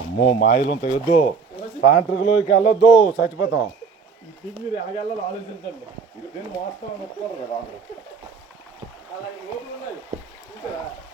అమ్మో మాయలంత వద్దు, తాంత్రికలోకి వెళ్ళొద్దు, చచ్చిపోతాం.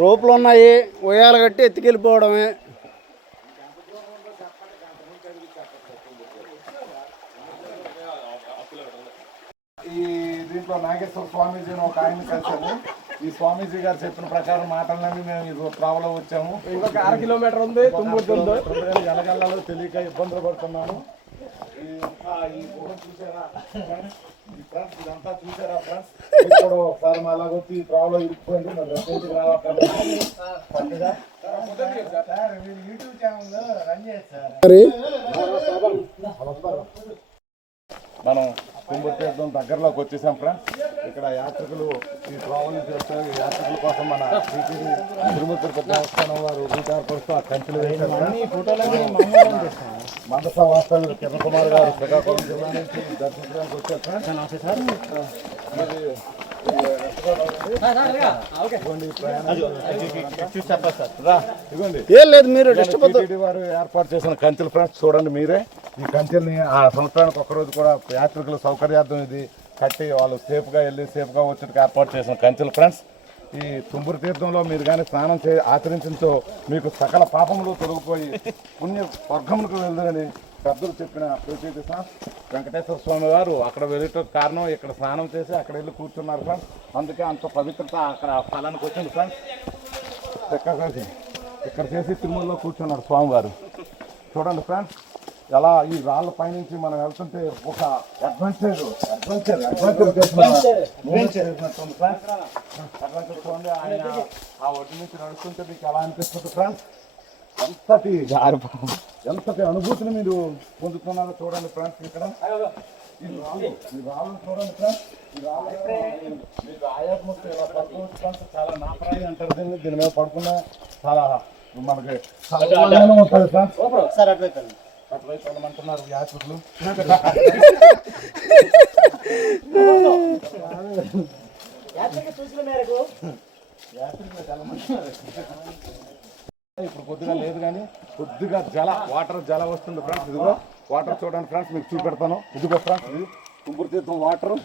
రోపులు ఉన్నాయి, ఉయ్యాలు కట్టి ఎత్తుకెళ్ళిపోవడమే. ఈ దీంట్లో నాగేశ్వర స్వామీజీ ఒక ఆయన కలిసాము. ఈ స్వామీజీ గారు చెప్పిన ప్రకారం మాటలన్నీ మేము ఈ త్రావలో వచ్చాము. ఇంకొక 1/2 కిలోమీటర్ ఉంది, ఎలగల్లలో తెలియక ఇబ్బందులు పడుతున్నాను. ఇదంతా చూసారా ఫ్రెండ్స్? ఇప్పుడు ఒకసారి అలాగొచ్చి ఈ త్రావలో ఇరుక్కుపోయింది. మరి రసీదుకి రావాలి. యూట్యూబ్ ఛానల్ రన్ చేస్తారు. మనం కుంభతీర్థం దగ్గరలోకి వచ్చేసాం ఫ్రెండ్స్. ఇక్కడ యాత్రికులు ఈ త్రోవ నుంచి వచ్చారు. ఈ యాత్రికుల కోసం మన తిరుమల తిరుపతి దేవస్థానం వారు రూట్ ఏర్పరుస్తూ ఆ కంచెలు మందస వాస్తవ్యులు కిరణ్ కుమార్ గారు శ్రీకాకుళం జిల్లా నుంచి దర్శించడానికి వచ్చారు ఫ్రెండ్స్. వారు ఏర్పాటు చేసిన కంచెలు ఫ్రెండ్స్ చూడండి మీరే. ఈ కంచెల్ని ఆ సంవత్సరానికి ఒకరోజు కూడా యాత్రికుల సౌకర్యార్థం ఇది కట్టి వాళ్ళు సేఫ్గా వెళ్ళి సేఫ్గా వచ్చేందుకు ఏర్పాటు చేసిన కంచెలు ఫ్రెండ్స్. ఈ తుంబురు తీర్థంలో మీరు కానీ స్నానం ఆచరించో మీకు సకల పాపములు తొలగిపోయి పుణ్య వర్గములకు వెళ్తారని పెద్దలు చెప్పిన ప్రతీతి వెంకటేశ్వర స్వామి వారు అక్కడ వెళ్ళటం కారణం ఇక్కడ స్నానం చేసి అక్కడ వెళ్ళి కూర్చున్నారు ఫ్రెండ్స్. అందుకే అంత పవిత్రత అక్కడ స్థలానికి వచ్చింది ఫ్రెండ్స్. ఇక్కడ చేసి తిరుమలలో కూర్చున్నారు స్వామివారు. చూడండి ఫ్రెండ్స్, ఎలా ఈ రాళ్ళ పైనుంచి మనం వెళ్తుంటే ఒక అడ్వెంచర్ చూడండి. ఆయన ఆ ఒడ్డు నుంచి నడుస్తుంటే మీకు ఎలా అనిపిస్తుంది ఫ్రెండ్స్? ఎంతటి అనుభూతిని మీరు పొందుతున్నారో చూడండి ఫ్రెండ్స్. ఇక్కడ ఈ రాళ్ళు చూడండి ఫ్రెండ్స్. ఈ రాళ్ళు మీకు ఆయాత్మకు ఇలా పడుకోవచ్చు ఫ్రెండ్స్. చాలా నాపరాయి అంటారు దీన్ని. దీని మీద పడుకున్నా చాలా మనకి ఉంటుంది ఫ్రెండ్స్. అటువైపు వెళ్ళమంటున్నారు యాత్రికులు. ఇప్పుడు కొద్దిగా లేదు కానీ కొద్దిగా వాటర్ జల వస్తుంది ఫ్రెండ్స్. ఇదిగో వాటర్ చూడండి ఫ్రెండ్స్, మీకు చూపెడతాను. ఇదిగో ఫ్రెండ్స్, ఇది తుంబురు తీర్థం వాటర్.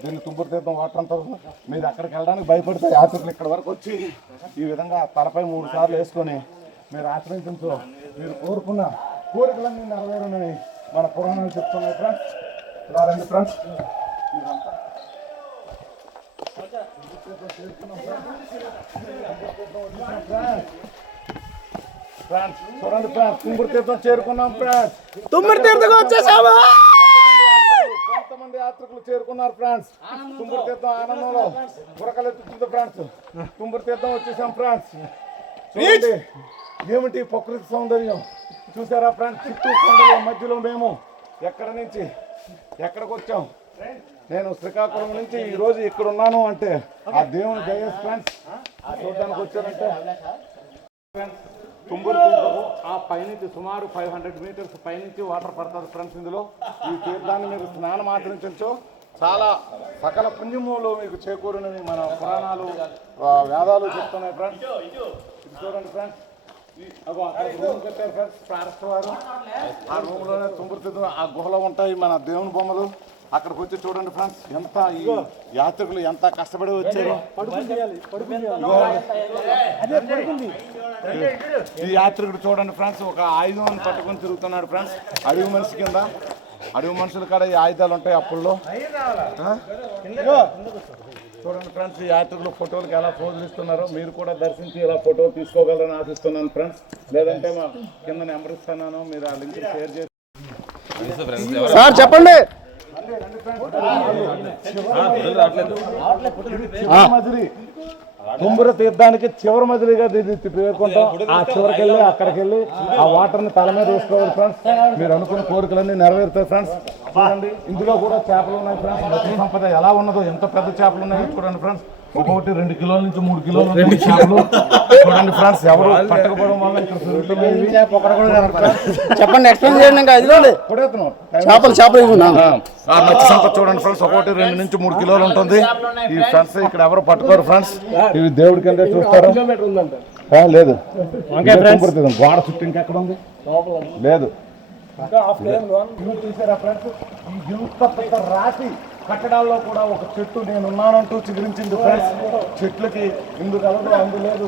దీన్ని తుంబురు తీర్థం వాటర్ అంటారు. మీరు అక్కడికి వెళ్ళడానికి భయపడితే యాత్రికులు ఇక్కడ వరకు వచ్చి ఈ విధంగా తలపై 3 సార్లు వేసుకొని మీరు ఆశ్రయించు. మీరు కోరుకున్న కోరికలన్నీ నెరవేరునని మన పురాణాలు చెప్తున్నాయి ఫ్రెండ్స్. ఇలా రండి ఫ్రెండ్స్. ఫ్రెండ్స్ చూడండి ఫ్రెండ్స్, తుంబురు తీర్థం చేరుకున్నాం ఫ్రెండ్స్. తుంబురు తీర్థం వచ్చేసాము. కొంతమంది యాత్రికులు చేరుకున్నారు ఫ్రెండ్స్. తుంబురు తీర్థం ఆనందంలో బురకలెత్తుతుంది ఫ్రెండ్స్. తుంబురు తీర్థం వచ్చేసాం ఫ్రెండ్స్. చూడండి ఏమిటి ప్రకృతి సౌందర్యం చూసారా ఫ్రెండ్స్? చుట్టూ కొండల మధ్యలో మేము ఎక్కడి నుంచి ఎక్కడికి వచ్చాం. నేను శ్రీకాకుళం నుంచి ఈరోజు ఇక్కడ ఉన్నాను అంటే ఆ దేవుని దయ ఫ్రెండ్స్. చూడడానికి వచ్చానంటే ఫ్రెండ్స్ తుంబురు తీర్థము ఆ పైనుంచి సుమారు 500 మీటర్స్ పైనుంచి వాటర్ పడుతుంది ఫ్రెండ్స్. ఇందులో ఈ తీర్థాన్ని మీరు స్నానం ఆచరించవచ్చు. చాలా సకల పుణ్యములు మీకు చేకూరునని మన పురాణాలు వేదాలు చెప్తున్నాయి ఫ్రెండ్స్. చూడండి ఫ్రెండ్స్, అక్కడ రూమ్ కట్టారు ఫ్రెండ్స్ ఫారెస్ట్ వారు. ఆ రూమ్లోనే తుంబురు తీర్థం ఆ గుహలో ఉంటాయి మన దేవుని బొమ్మలు. అక్కడికి వచ్చి చూడండి ఫ్రెండ్స్, ఎంత ఈ యాత్రికులు ఎంత కష్టపడి వచ్చారు. ఈ యాత్రికుడు చూడండి ఫ్రెండ్స్, ఒక ఆయుధాన్ని పట్టుకొని తిరుగుతున్నాడు ఫ్రెండ్స్. అడవి మనిషి కింద, అడవి మనుషుల కాడ ఈ ఆయుధాలు ఉంటాయి అప్పుల్లో. చూడండి ఫ్రెండ్స్, ఈ యాత్రికులు ఫోటోలకు ఎలా పోజులు ఇస్తున్నారో మీరు కూడా దర్శించి ఇలా ఫోటో తీసుకోగలరని ఆశిస్తున్నాను ఫ్రెండ్స్. లేదంటే మా కింద నెంబర్ ఇస్తున్నాను, మీరు ఆ లింక్ షేర్ చేసి. సార్ చెప్పండి. తుంబురు తీర్థానికి చివరి మజిలీగా పేర్కొంటాం. ఆ చివరికి వెళ్ళి అక్కడికి వెళ్ళి ఆ వాటర్ ని తల మీద వేసుకోవాలి ఫ్రెండ్స్. మీరు అనుకున్న కోరికలన్నీ నెరవేరుతాయి ఫ్రెండ్స్. చూడండి ఇందులో కూడా చేపలు ఉన్నాయి ఫ్రెండ్స్. మత్స్య సంపద ఎలా ఉన్నదో, ఎంత పెద్ద చేపలు ఉన్నాయో చూడండి ఫ్రెండ్స్. ఒక్కొక్కటి 2 కిలోల నుంచి 3 కిలోలు ఉంటాయి చేపలు. చూడండి ఫ్రెండ్స్, ఎవరు పట్టకపోవడం వల్ల ఇక్కడ దొరుకుతున్నాయి. చెప్పండి, ఎక్స్ప్లెయిన్ చేయండి. ఇంకా ఇదిగోండి కొడేస్తున్నాం. చేపలు ఇవ్వండి. మత్స్య సంపద చూడండి ఫ్రెండ్స్, ఒక్కొక్కటి 2 నుంచి 3 కిలోలు ఉంటుంది. ఈ ఫ్రెండ్స్ ఇక్కడ ఎవరు పట్టుకోరు ఫ్రెండ్స్, ఇవి దేవుడి కింద చూస్తారు. లేదు గోడ చుట్టూ ఇంకెక్కడ ఉంది, లేదు. చూసారా ఫ్రెండ్స్, ఈ ఇంత పెద్ద రాతి కట్టడాల్లో కూడా ఒక చెట్టు నేను ఉన్నానంటూ చిగురించింది ఫ్రెండ్స్. చెట్లకి ఇందు కలదు అందు లేదు,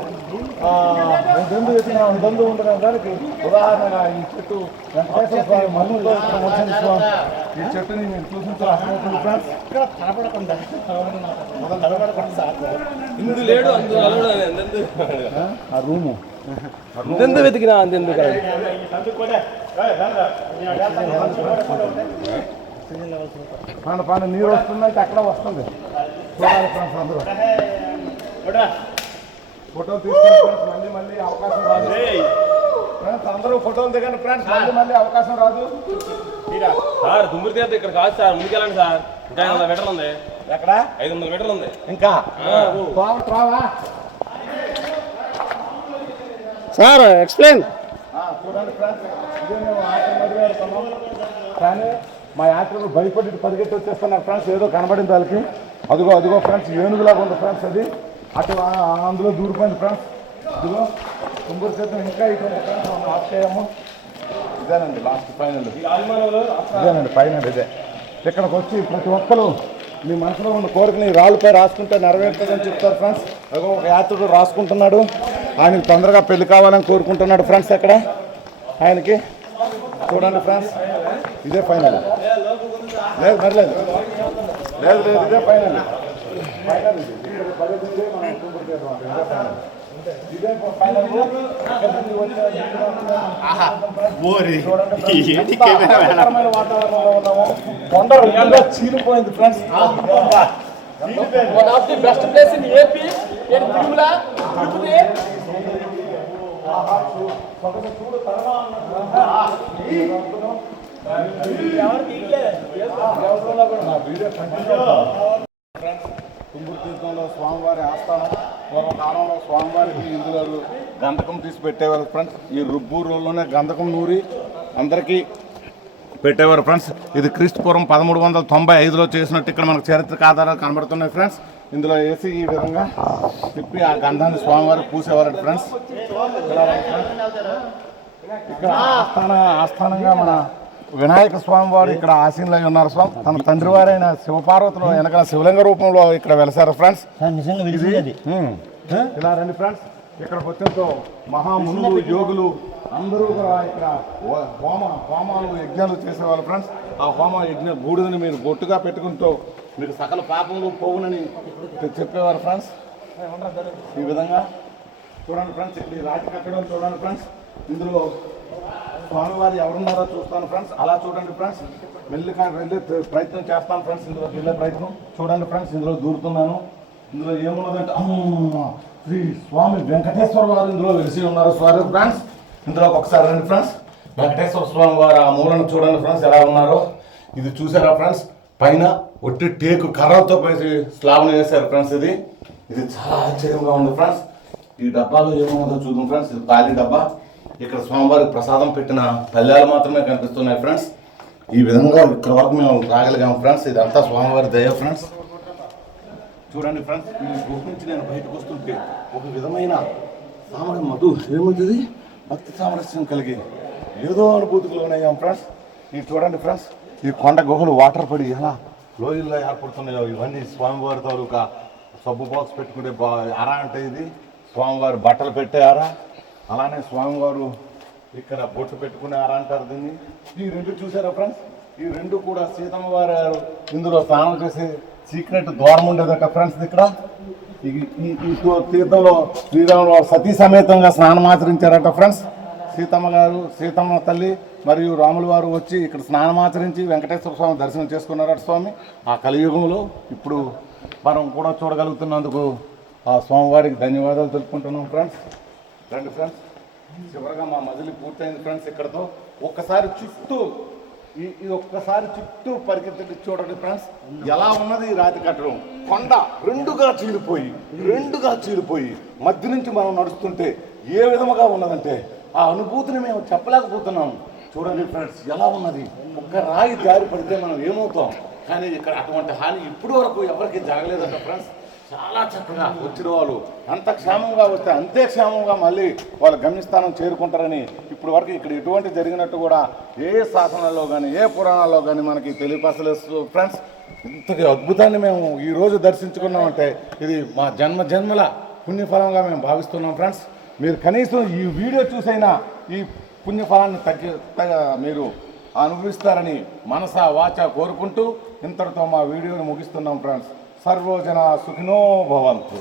దొందు ఎత్తిన దొందు ఉండడం దానికి ఉదాహరణగా ఈ చెట్టు వెంకటేశ్వర స్వామి మన్నుతో వచ్చింది స్వామి. ఈ చెట్టుని నేను చూసించాలి అర్థమవుతుంది ఫ్రెండ్స్. ఇక్కడ కనపడకుండా ఇందు లేడు అందు ఆ రూము అంతెందుకు వెతికినా అంతెందుకు పాన నీరు వస్తుందంటే అక్కడ వస్తుంది. చూడాలి ఫ్రెండ్స్, అందరూ ఫోటోలు తీసుకుని ఫ్రెండ్స్, మళ్ళీ అవకాశం రాదు ఫ్రెండ్స్. అందరూ ఫోటోలు దిగండి ఫ్రెండ్స్, మళ్ళీ అవకాశం రాదు. సార్ దుమ్మురు తీర్థం ఇక్కడ కాదు సార్, ముందుకెళ్ళండి సార్. ఇంకా 500 మీటర్లు ఉంది. ఎక్కడ 500 మీటర్లు ఉంది ఇంకా రావా. Sir explain. చూడండి ఫ్రెండ్స్, ఇదే మేము ఆశ్రమం వెళ్తున్నాం, కానీ మా యాత్రలు భయపడి పరిగెత్తి వచ్చేస్తున్నారు ఫ్రెండ్స్. ఏదో కనబడింది వాళ్ళకి. అదిగో ఫ్రెండ్స్, ఏనుగులాగా ఉంది ఫ్రెండ్స్. అది అటు అందులో దూరిపోయింది ఫ్రెండ్స్. ఇదిగో తుంబూరు చేద్దాం. ఇంకా ఇటువంటి ఫ్రెండ్స్ మనం ఆశ్చర్యము. ఇదేనండి లాస్ట్ ఫైనల్, ఇదేనండి ఫైనల్. ఇదే ఇక్కడికి వచ్చి ప్రతి ఒక్కరు మీ మనసులో ఉన్న కోరికని రాళ్ళపై రాసుకుంటే నెరవేరుతుందని చెప్తారు ఫ్రెండ్స్. అదిగో ఒక యాత్రికుడు రాసుకుంటున్నాడు, ఆయనకి తొందరగా పెళ్లి కావాలని కోరుకుంటున్నాడు ఫ్రెండ్స్. అక్కడ ఆయనకి చూడండి ఫ్రెండ్స్, ఇదే ఫైనల్. లేదు మరలేదు, లేదు ఇదే ఫైనల్. వాతావరణంలో ఉన్నాము. కొండ రెండుగా చీలిపోయింది friends. Best place in AP Tirumala Tirupati. Tumburu తీర్థంలో స్వామివారి ఆస్థానం. పూర్వకాలంలో స్వామివారికి ఇందులో గంధకం తీసి పెట్టేవారు ఫ్రెండ్స్. ఈ రుబ్బూరులోనే గంధకం నూరి అందరికీ పెట్టేవారు ఫ్రెండ్స్. ఇది క్రీస్తుపూర్వం 1395లో చేసినట్టు ఇక్కడ మనకు చారిత్రక ఆధారాలు కనబడుతున్నాయి ఫ్రెండ్స్. ఇందులో వేసి ఈ విధంగా తిప్పి ఆ గంధాన్ని స్వామివారికి పూసేవారు ఫ్రెండ్స్. ఇక్కడ ఆస్థానంగా మన వినాయక స్వామి వారు ఇక్కడ ఆసీనులై ఉన్నారు స్వామి. తన తండ్రి వారైన శివపార్వతులు వెనకాల శివలింగ రూపంలో ఇక్కడ వెలిసారు ఫ్రెండ్స్. ఇలా రండి ఫ్రెండ్స్. ఇక్కడికి వచ్చేంతో మహామునులు యోగులు అందరూ కూడా ఇక్కడ హోమాలు యజ్ఞాలు చేసేవాళ్ళు ఫ్రెండ్స్. ఆ హోమ యజ్ఞ బూడిదని మీరు బొట్టుగా పెట్టుకుంటూ మీకు సకల పాపములు పోవునని చెప్పేవారు ఫ్రెండ్స్. ఈ విధంగా చూడండి ఫ్రెండ్స్, ఇక్కడ ఈ రాతి కట్టడం చూడండి ఫ్రెండ్స్. ఇందులో స్వామివారి ఎవరున్నారో చూస్తాను ఫ్రెండ్స్. అలా చూడండి ఫ్రెండ్స్, వెళ్ళే ప్రయత్నం చేస్తాను ఫ్రెండ్స్. ఇందులో వెళ్ళే ప్రయత్నం చూడండి ఫ్రెండ్స్. ఇందులో దూరుతున్నాను. ఇందులో ఏమున్నదంటే శ్రీ స్వామి వెంకటేశ్వర వారు ఇందులో వెలిసి ఉన్నారు ఫ్రెండ్స్. ఇందులోకి ఒకసారి రండి ఫ్రెండ్స్. వెంకటేశ్వర స్వామి వారు ఆ మూలను చూడండి ఫ్రెండ్స్ ఎలా ఉన్నారో. ఇది చూసారా ఫ్రెండ్స్, పైన ఒట్టి టేకు కర్రలతో పోయి స్లాబ్ని వేశారు ఫ్రెండ్స్. ఇది చాలా ఆశ్చర్యంగా ఉంది ఫ్రెండ్స్. ఈ డబ్బాలో ఏముందో చూద్దాం ఫ్రెండ్స్. ఇది ఖాళీ డబ్బా. ఇక్కడ స్వామివారికి ప్రసాదం పెట్టిన పల్లెలు మాత్రమే కనిపిస్తున్నాయి ఫ్రెండ్స్. ఈ విధంగా ఇక్కడ వరకు మేము రాగలిగాము ఫ్రెండ్స్. ఇదంతా స్వామివారి దయ ఫ్రెండ్స్. చూడండి ఫ్రెండ్స్, ఈ గుహ నుంచి నేను బయటకు వస్తుంటే ఒక విధమైన మధు ఏముంది భక్తి సామరస్యం కలిగి ఏదో అనుభూతికి లోనయ్యాం ఫ్రెండ్స్. ఇది చూడండి ఫ్రెండ్స్, ఈ కొండ గుహలు వాటర్ పడి ఎలా లోయల్లో ఏర్పడుతున్నాయో ఇవన్నీ స్వామివారి తాలూకా సబ్బు బాక్స్ పెట్టుకునే అరా అంటే ఇది స్వామివారి బట్టలు పెట్టే అరా. అలానే స్వామివారు ఇక్కడ బొట్టు పెట్టుకునే అరా అంటారు దీన్ని. ఈ రెండు చూసారా ఫ్రెండ్స్, ఈ రెండు కూడా సీతమ్మ వారు ఇందులో స్నానం చేసే సీక్రెట్ ద్వారం ఉండేదట ఫ్రెండ్స్. ఇక్కడ ఈ తీర్థంలో శ్రీరాములు సతీ సమేతంగా స్నానం ఆచరించారట ఫ్రెండ్స్. సీతమ్మ తల్లి మరియు రాముల వారు వచ్చి ఇక్కడ స్నానమాచరించి వెంకటేశ్వర స్వామి దర్శనం చేసుకున్నారట స్వామి. ఆ కలియుగంలో ఇప్పుడు మనం కూడా చూడగలుగుతున్నందుకు ఆ స్వామివారికి ధన్యవాదాలు తెలుపుకుంటున్నాం ఫ్రెండ్స్. రండి ఫ్రెండ్స్, చివరిగా మా మజిలీ పూర్తయింది ఫ్రెండ్స్. ఇక్కడతో ఒక్కసారి చుట్టూ ఈ ఒక్కసారి చుట్టూ పరిగెత్తి చూడండి ఫ్రెండ్స్, ఎలా ఉన్నది ఈ రాతి కట్టడం. కొండ రెండుగా చీలిపోయి మధ్య నుంచి మనం నడుస్తుంటే ఏ విధముగా ఉన్నదంటే ఆ అనుభూతిని మేము చెప్పలేకపోతున్నాము. చూడండి ఫ్రెండ్స్, ఎలా ఉన్నది. ఒక్క రాయి జారి పడితే మనం ఏమవుతాం, కానీ ఇక్కడ అటువంటి హాని ఇప్పటి వరకు ఎవరికి జరగలేదంట ఫ్రెండ్స్. చాలా చక్కగా వచ్చిన వాళ్ళు అంత క్షేమంగా వస్తే అంతే క్షేమంగా మళ్ళీ వాళ్ళ గమ్యస్థానం చేరుకుంటారని ఇప్పటి వరకు ఇక్కడ ఎటువంటి జరిగినట్టు కూడా ఏ శాసనాల్లో కానీ ఏ పురాణాల్లో కానీ మనకి తెలియపరచలేదు ఫ్రెండ్స్. ఇంతటి అద్భుతాన్ని మేము ఈరోజు దర్శించుకున్నామంటే ఇది మా జన్మల పుణ్యఫలంగా మేము భావిస్తున్నాం ఫ్రెండ్స్. మీరు కనీసం ఈ వీడియో చూసైనా ఈ పుణ్యఫలాన్ని మీరు అనుభవిస్తారని మనసా వాచ కోరుకుంటూ ఇంతటితో మా వీడియోని ముగిస్తున్నాం ఫ్రెండ్స్. సర్వోజన సుఖినో భవంతు.